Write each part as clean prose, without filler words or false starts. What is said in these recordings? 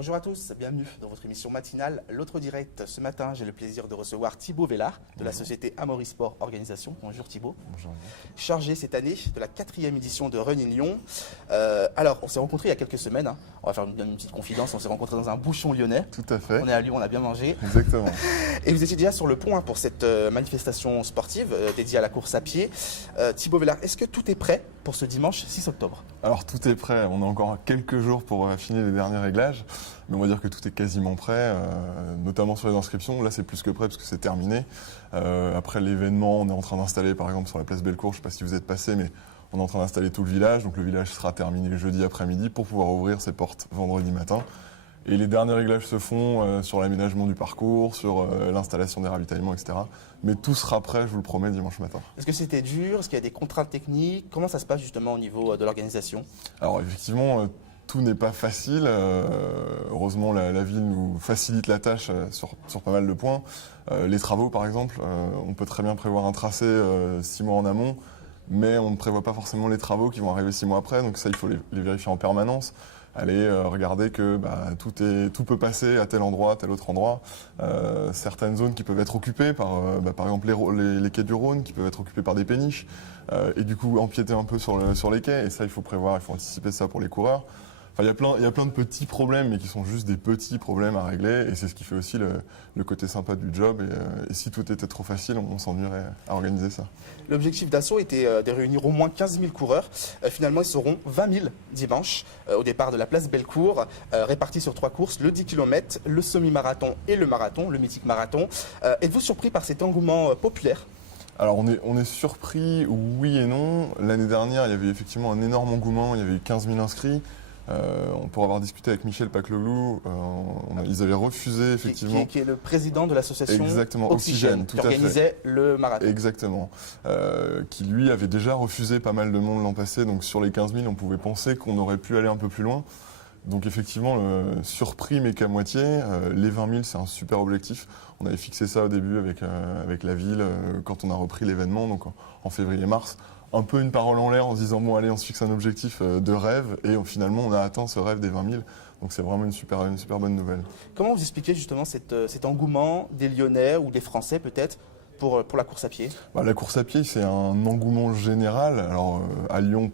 Bonjour à tous, bienvenue dans votre émission matinale L'autre direct. Ce matin, j'ai le plaisir de recevoir Thibaut Vellard de la société Amaury Sport Organisation. Bonjour Thibaut. Bonjour. Chargé cette année de la 4e édition de Run in Lyon. Alors, on s'est rencontrés il y a quelques semaines. On va faire une petite confidence. On s'est rencontrés dans un bouchon lyonnais. Tout à fait. On est à Lyon, on a bien mangé. Exactement. Et vous étiez déjà sur le point pour cette manifestation sportive dédiée à la course à pied. Thibaut Vellard, est-ce que tout est prêt pour ce dimanche 6 octobre? Alors tout est prêt, on a encore quelques jours pour affiner les derniers réglages, mais on va dire que tout est quasiment prêt, notamment sur les inscriptions. Là c'est plus que prêt parce que c'est terminé. Après l'événement, on est en train d'installer par exemple sur la place Bellecour, je ne sais pas si vous êtes passé, mais on est en train d'installer tout le village, donc le village sera terminé jeudi après-midi pour pouvoir ouvrir ses portes vendredi matin. Et les derniers réglages se font sur l'aménagement du parcours, sur l'installation des ravitaillements, etc. Mais tout sera prêt, je vous le promets, dimanche matin. Est-ce que c'était dur? Est-ce qu'il y a des contraintes techniques? Comment ça se passe justement au niveau de l'organisation? Alors effectivement, tout n'est pas facile. Heureusement, la ville nous facilite la tâche sur pas mal de points. Les travaux, par exemple, on peut très bien prévoir un tracé 6 mois en amont, mais on ne prévoit pas forcément les travaux qui vont arriver 6 mois après. Donc ça, il faut les vérifier en permanence. Aller regarder que tout peut passer à tel endroit, à tel autre endroit. Certaines zones qui peuvent être occupées par exemple les quais du Rhône, qui peuvent être occupées par des péniches, et du coup empiéter un peu sur les quais. Et ça, il faut prévoir, il faut anticiper ça pour les coureurs. Enfin, il y a plein de petits problèmes, mais qui sont juste des petits problèmes à régler. Et c'est ce qui fait aussi le côté sympa du job. Et si tout était trop facile, on s'ennuierait à organiser ça. L'objectif d'assaut était de réunir au moins 15 000 coureurs. Finalement, ils seront 20 000 dimanche au départ de la place Bellecour, répartis sur 3 courses, le 10 km, le semi-marathon et le marathon, le mythique marathon. Êtes-vous surpris par cet engouement populaire ? Alors on est surpris, oui et non. L'année dernière, il y avait effectivement un énorme engouement, il y avait eu 15 000 inscrits. Pour avoir discuté avec Michel Pacloglou, ils avaient refusé effectivement. Qui est le président de l'association Oxygène, tout qui organisait le marathon. Exactement. Qui lui avait déjà refusé pas mal de monde l'an passé, donc sur les 15 000, on pouvait penser qu'on aurait pu aller un peu plus loin. Donc effectivement, surpris mais qu'à moitié, les 20 000 c'est un super objectif. On avait fixé ça au début avec la ville quand on a repris l'événement, donc en février-mars. Un peu une parole en l'air en se disant bon allez on se fixe un objectif de rêve et finalement on a atteint ce rêve des 20 000. Donc c'est vraiment une super bonne nouvelle. Comment vous expliquez justement cet engouement des Lyonnais ou des Français peut-être pour la course à pied? La course à pied c'est un engouement général. Alors à Lyon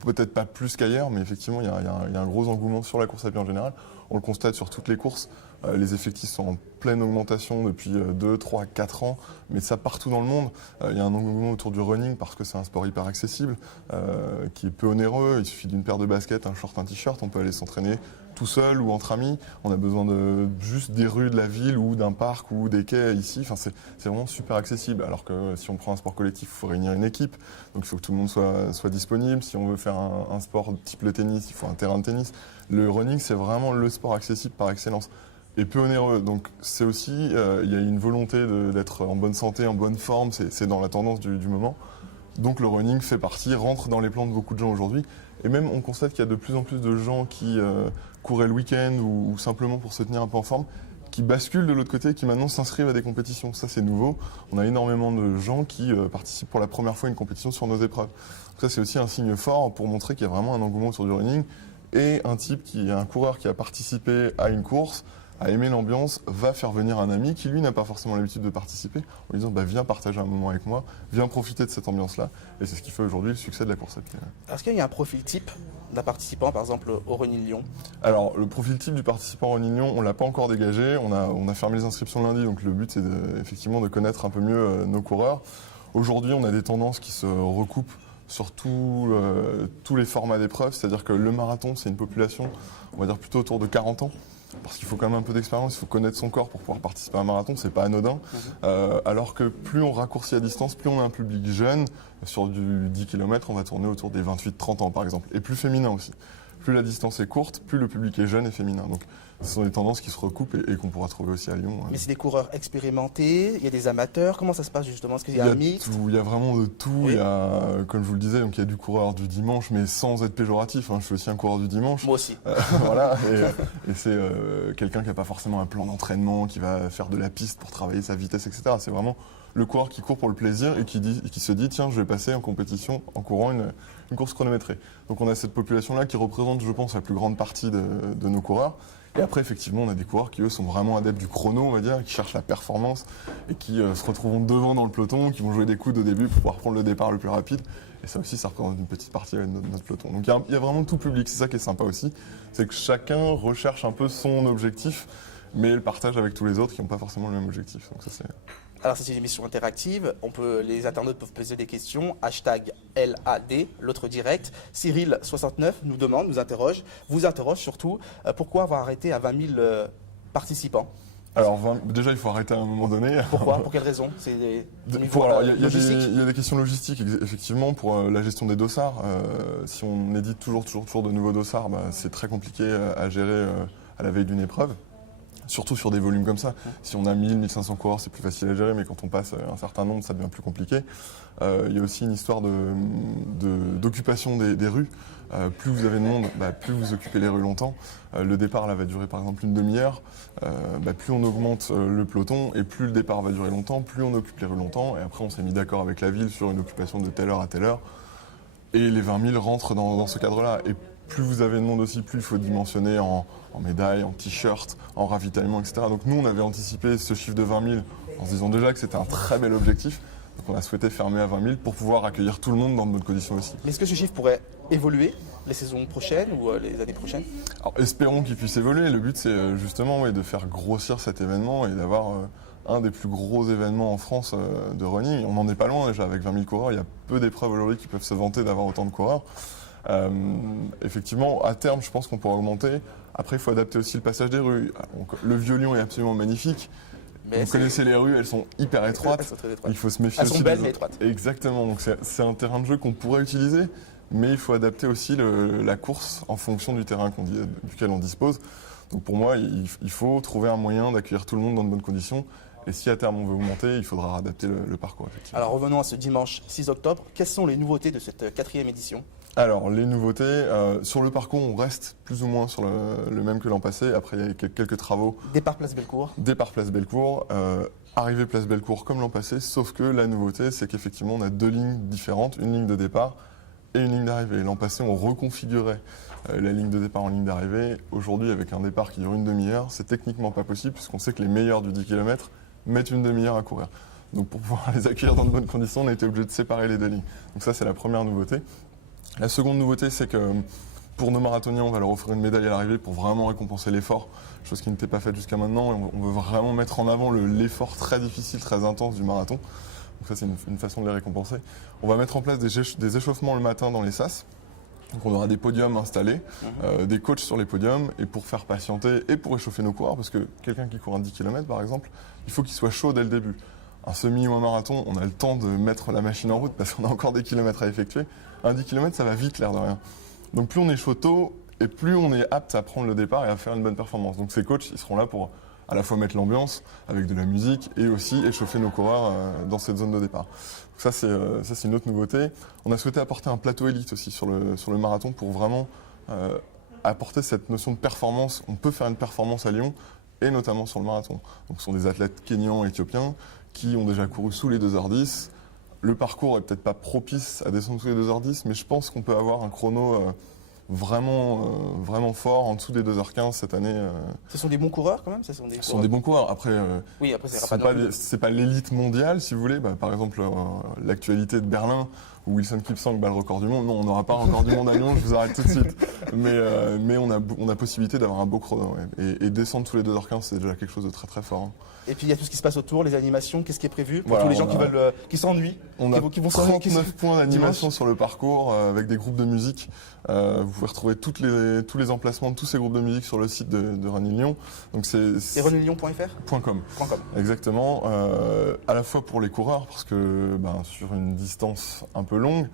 peut-être pas plus qu'ailleurs, mais effectivement il y a un gros engouement sur la course à pied en général. On le constate sur toutes les courses. Les effectifs sont en pleine augmentation depuis 2, 3, 4 ans, mais ça partout dans le monde. Il y a un engouement autour du running parce que c'est un sport hyper accessible, qui est peu onéreux. Il suffit d'une paire de baskets, un short, un t-shirt. On peut aller s'entraîner tout seul ou entre amis. On a besoin de juste des rues de la ville ou d'un parc ou des quais ici. Enfin, c'est vraiment super accessible. Alors que si on prend un sport collectif, il faut réunir une équipe. Donc il faut que tout le monde soit disponible. Si on veut faire un sport type le tennis, il faut un terrain de tennis. Le running, c'est vraiment le sport accessible par excellence. Et peu onéreux. Donc c'est aussi, il y a une volonté d'être en bonne santé, en bonne forme, c'est dans la tendance du moment. Donc le running fait partie, rentre dans les plans de beaucoup de gens aujourd'hui. Et même on constate qu'il y a de plus en plus de gens qui couraient le week-end ou simplement pour se tenir un peu en forme, qui basculent de l'autre côté, qui maintenant s'inscrivent à des compétitions. Ça c'est nouveau. On a énormément de gens qui participent pour la première fois à une compétition sur nos épreuves. Donc ça c'est aussi un signe fort pour montrer qu'il y a vraiment un engouement autour du running. Et un coureur qui a participé à une course, a aimé l'ambiance, va faire venir un ami qui lui n'a pas forcément l'habitude de participer en lui disant viens partager un moment avec moi, viens profiter de cette ambiance-là. Et c'est ce qui fait aujourd'hui le succès de la course à pied. Est-ce qu'il y a un profil type d'un participant, par exemple au Run in Lyon? Alors le profil type du participant au Run in Lyon, on ne l'a pas encore dégagé, on a fermé les inscriptions lundi, donc le but c'est effectivement de connaître un peu mieux nos coureurs. Aujourd'hui on a des tendances qui se recoupent sur tous les formats d'épreuves, c'est-à-dire que le marathon c'est une population, on va dire plutôt autour de 40 ans. Parce qu'il faut quand même un peu d'expérience, il faut connaître son corps pour pouvoir participer à un marathon, c'est pas anodin. Alors que plus on raccourcit à distance, plus on a un public jeune. Sur du 10 km, on va tourner autour des 28-30 ans par exemple, et plus féminin aussi. Plus la distance est courte, plus le public est jeune et féminin. Donc ce sont des tendances qui se recoupent et qu'on pourra trouver aussi à Lyon. Mais c'est des coureurs expérimentés, il y a des amateurs, comment ça se passe justement? Est-ce qu'il y a un mix? Il y a vraiment de tout, oui. Il y a, comme je vous le disais, donc il y a du coureur du dimanche, mais sans être péjoratif, je suis aussi un coureur du dimanche. Moi aussi. Voilà, et c'est quelqu'un qui n'a pas forcément un plan d'entraînement, qui va faire de la piste pour travailler sa vitesse, etc. C'est vraiment le coureur qui court pour le plaisir et qui se dit tiens, je vais passer en compétition en courant une course chronométrée. Donc on a cette population-là qui représente, je pense, la plus grande partie de nos coureurs. Et après, effectivement, on a des coureurs qui, eux, sont vraiment adeptes du chrono, on va dire, qui cherchent la performance et qui se retrouveront devant dans le peloton, qui vont jouer des coudes au début pour pouvoir prendre le départ le plus rapide. Et ça aussi, ça représente une petite partie de notre peloton. Donc il y a vraiment tout public, c'est ça qui est sympa aussi. C'est que chacun recherche un peu son objectif, mais le partage avec tous les autres qui n'ont pas forcément le même objectif. Donc ça, c'est... Alors c'est une émission interactive, les internautes peuvent poser des questions, hashtag LAD, l'autre direct. Cyril69 nous interroge surtout, pourquoi avoir arrêté à 20 000 participants? Alors déjà, il faut arrêter à un moment donné. Pourquoi? Pour quelle raison? C'est il y a des questions logistiques, effectivement, pour la gestion des dossards. Si on édite toujours de nouveaux dossards, c'est très compliqué à gérer à la veille d'une épreuve. Surtout sur des volumes comme ça. Si on a 1000-1500 coureurs, c'est plus facile à gérer, mais quand on passe un certain nombre, ça devient plus compliqué. Il y a aussi une histoire d'occupation des rues. Plus vous avez de monde, plus vous occupez les rues longtemps. Le départ là, va durer par exemple une demi-heure. Plus on augmente le peloton et plus le départ va durer longtemps, plus on occupe les rues longtemps. Et après, on s'est mis d'accord avec la ville sur une occupation de telle heure à telle heure. Et les 20 000 rentrent dans ce cadre-là. Et plus vous avez de monde aussi, plus il faut dimensionner en médailles, en t-shirt, en ravitaillement, etc. Donc nous, on avait anticipé ce chiffre de 20 000 en se disant déjà que c'était un très bel objectif. Donc on a souhaité fermer à 20 000 pour pouvoir accueillir tout le monde dans de bonnes conditions aussi. Mais est-ce que ce chiffre pourrait évoluer les saisons prochaines ou les années prochaines? Alors espérons qu'il puisse évoluer. Le but, c'est justement de faire grossir cet événement et d'avoir un des plus gros événements en France de running. On n'en est pas loin déjà avec 20 000 coureurs. Il y a peu d'épreuves aujourd'hui qui peuvent se vanter d'avoir autant de coureurs. Effectivement, à terme, je pense qu'on pourra augmenter. Après, il faut adapter aussi le passage des rues. Donc, le Vieux-Lyon est absolument magnifique. Vous connaissez les rues, elles sont hyper étroites. Elles sont très étroites. Il faut se méfier aussi. Elles sont belles mais étroites. Exactement. Donc c'est un terrain de jeu qu'on pourrait utiliser, mais il faut adapter aussi la course en fonction du terrain duquel on dispose. Donc pour moi, il faut trouver un moyen d'accueillir tout le monde dans de bonnes conditions. Et si à terme on veut augmenter, il faudra adapter le parcours. Alors revenons à ce dimanche 6 octobre. Quelles sont les nouveautés de cette 4e édition? Alors les nouveautés, sur le parcours on reste plus ou moins sur le même que l'an passé. Après il y a quelques travaux. Départ Place Bellecour. Départ Place Bellecour, arrivée Place Bellecour comme l'an passé, sauf que la nouveauté c'est qu'effectivement on a 2 lignes différentes, une ligne de départ et une ligne d'arrivée. L'an passé on reconfigurait la ligne de départ en ligne d'arrivée. Aujourd'hui avec un départ qui dure une demi-heure, c'est techniquement pas possible puisqu'on sait que les meilleurs du 10 km mettent une demi-heure à courir. Donc pour pouvoir les accueillir dans de bonnes conditions, on a été obligé de séparer les 2 lignes. Donc ça c'est la première nouveauté. La seconde nouveauté, c'est que pour nos marathoniens, on va leur offrir une médaille à l'arrivée pour vraiment récompenser l'effort, chose qui n'était pas faite jusqu'à maintenant. On veut vraiment mettre en avant l'effort très difficile, très intense du marathon. Donc ça, c'est une façon de les récompenser. On va mettre en place des échauffements le matin dans les sas. Donc on aura des podiums installés, des coachs sur les podiums, et pour faire patienter et pour échauffer nos coureurs, parce que quelqu'un qui court un 10 km par exemple, il faut qu'il soit chaud dès le début. Un semi ou un marathon, on a le temps de mettre la machine en route parce qu'on a encore des kilomètres à effectuer. Un 10 km, ça va vite, l'air de rien. Donc plus on est chaud tôt et plus on est apte à prendre le départ et à faire une bonne performance. Donc ces coachs, ils seront là pour à la fois mettre l'ambiance avec de la musique et aussi échauffer nos coureurs dans cette zone de départ. Donc ça, c'est une autre nouveauté. On a souhaité apporter un plateau élite aussi sur le marathon pour vraiment apporter cette notion de performance. On peut faire une performance à Lyon et notamment sur le marathon. Donc ce sont des athlètes kenyans, éthiopiens qui ont déjà couru sous les 2h10. Le parcours est peut-être pas propice à descendre sous les 2h10, mais je pense qu'on peut avoir un chrono vraiment fort en dessous des 2h15 cette année. Ce sont des bons coureurs quand même? Ce sont des bons coureurs. Après, oui, après c'est pas l'élite mondiale, si vous voulez. Par exemple, l'actualité de Berlin, où Wilson Kipsang bat le record du monde. Non, on n'aura pas un record du monde à Lyon, je vous arrête tout de suite. Mais on a possibilité d'avoir un beau chrono. Ouais. Et descendre sous les 2h15, c'est déjà quelque chose de très très fort. Hein. Et puis il y a tout ce qui se passe autour, les animations, qu'est-ce qui est prévu pour tous les gens qui s'ennuient? On a 39 points d'animation sur le parcours avec des groupes de musique. Vous pouvez retrouver tous les emplacements de tous ces groupes de musique sur le site de Running Lyon. Donc c'est runningLyon.fr .com. Exactement. À la fois pour les coureurs, parce que sur une distance un peu longue,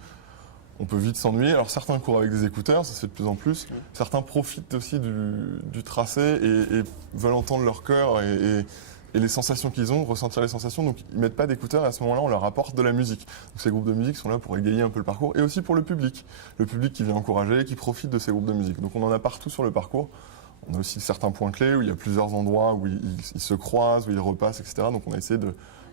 on peut vite s'ennuyer. Alors certains courent avec des écouteurs, ça se fait de plus en plus. Certains profitent aussi du tracé et veulent entendre leur cœur et les sensations qu'ils ont, ressentir les sensations. Donc ils ne mettent pas d'écouteurs et à ce moment-là, on leur apporte de la musique. Donc ces groupes de musique sont là pour égayer un peu le parcours et aussi pour le public. Le public qui vient encourager, qui profite de ces groupes de musique. Donc on en a partout sur le parcours. On a aussi certains points clés où il y a plusieurs endroits où ils se croisent, où ils repassent, etc. Donc on a essayé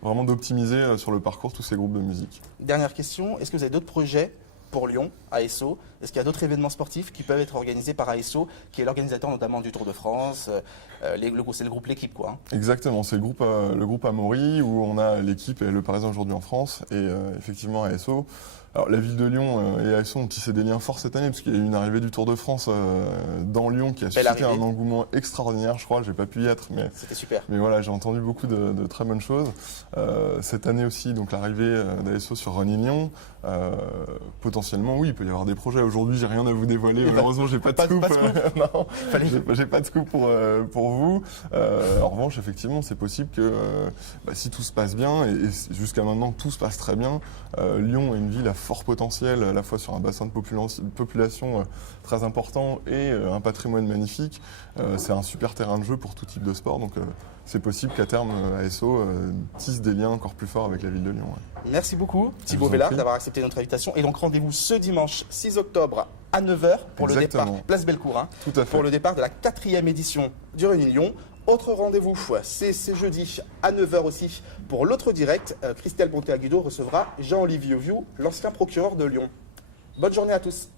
vraiment d'optimiser sur le parcours tous ces groupes de musique. Dernière question, est-ce que vous avez d'autres projets pour Lyon, ASO? Est-ce qu'il y a d'autres événements sportifs qui peuvent être organisés par ASO, qui est l'organisateur notamment du Tour de France? C'est le groupe L'équipe, quoi. Hein. Exactement, c'est le groupe Amaury où on a l'équipe et le Parisien aujourd'hui en France et effectivement ASO. Alors la ville de Lyon et ASO ont tissé des liens forts cette année parce qu'il y a eu une arrivée du Tour de France dans Lyon qui a suscité un engouement extraordinaire, je crois. J'ai pas pu y être, mais c'était super. Mais voilà, j'ai entendu beaucoup de très bonnes choses. Cette année aussi, donc l'arrivée d'ASO sur Running Lyon. Potentiellement, oui, il peut y avoir des projets. Aujourd'hui, j'ai rien à vous dévoiler. Malheureusement, j'ai pas de scoop. Non, j'ai pas de scoop pour vous. En revanche, effectivement, c'est possible que si tout se passe bien et jusqu'à maintenant tout se passe très bien, Lyon est une ville à fort potentiel, à la fois sur un bassin de population très important et un patrimoine magnifique. C'est un super terrain de jeu pour tout type de sport, donc c'est possible qu'à terme, ASO tisse des liens encore plus forts avec la ville de Lyon. Ouais. Merci beaucoup, Thibaut Vellard, d'avoir accepté notre invitation. Et donc rendez-vous ce dimanche 6 octobre à 9h pour le départ, place Bellecour, hein, tout à fait. Pour le départ de la 4e édition du Running Lyon. Autre rendez-vous, c'est jeudi à 9h aussi pour l'autre direct. Christelle Ponte-Agudo recevra Jean-Olivier Vieux, l'ancien procureur de Lyon. Bonne journée à tous.